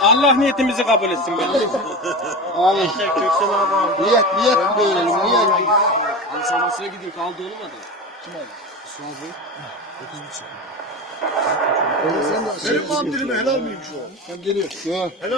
Allah niyetimizi kabul etsin böyle. Allah. Allah. Köksel abi. Niyet, niyet ya, mi diyelim, niyet mi? gidiyor, kaldı oğlum adam. Kim aldı? Şey. Şu an bu. Dokuz buçuk. Benim mandirimi helal miyim şu an? Tamam geliyor.